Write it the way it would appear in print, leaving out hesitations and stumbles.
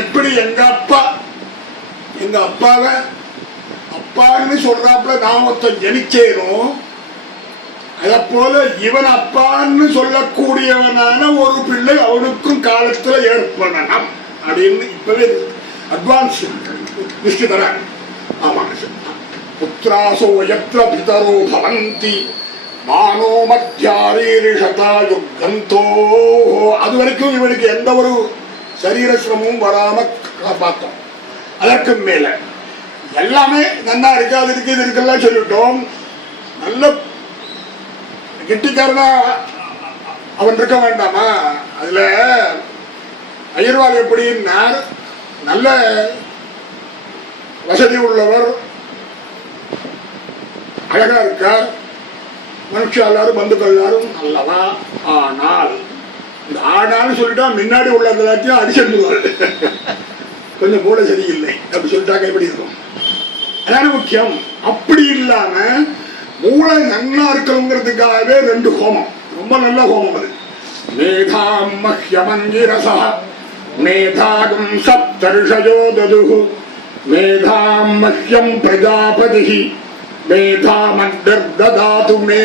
எப்படி எங்க அப்பாவை அப்பான்னு சொல்றாப்புல நான் ஒருத்தன் ஜனிச்சேனோ அத போல இவன் அப்பான்னு சொல்லக்கூடியவனான ஒரு பிள்ளை அவனுக்கும் காலத்துல ஏற்படணும் அப்படின்னு இப்பவே அட்வான்ஸ் லிஸ்ட் தரேன். ஆமா, புத்திராசோ யத்ர பிதரோ பவந்தி மானோ மத்யாரீரிஷதா யுக்கந்தோ. அது வரைக்கும் இவனுக்கு எந்த ஒரு சரீர சிரமமும் வராம காப்பாத்தோம். அதற்கு மேல எல்லாமே நன்னா இருக்கு, அது இருக்கு, இது இருக்குல்லாம் சொல்லிட்டோம். நல்ல கெட்டிக்காரனா அவன் இருக்க வேண்டாமா? அதுல அயர்வாள் எப்படின்னா நல்ல வசதி உள்ளவர், அழகா இருக்கார், மனுஷன் எல்லாரும் பந்துக்கள் எல்லாரும் நல்லவா. ஆனால் இந்த ஆனாலும் சொல்லிட்டா முன்னாடி உள்ள எல்லாத்தையும் அடிச்சிருந்துவாரு, கொஞ்சம் மூளை சரியில்லை அப்படி சொல்லிட்டாக்க எப்படி இருக்கும்? அதான முக்கியம். அப்படி இல்லாம மூளை நன்னா இருக்கணுங்கிறதுக்காகவே 2 ஹோமம், ரொம்ப நல்ல ஹோமம் அது. மேதாம் மஹ்யமங்கிரசா மேதாகம் சப்தர்ஷயோ ததுஹு மேதாம் மஹ்யம் பிரஜாபதிஹி மேதாமக்தர்ததாது மே.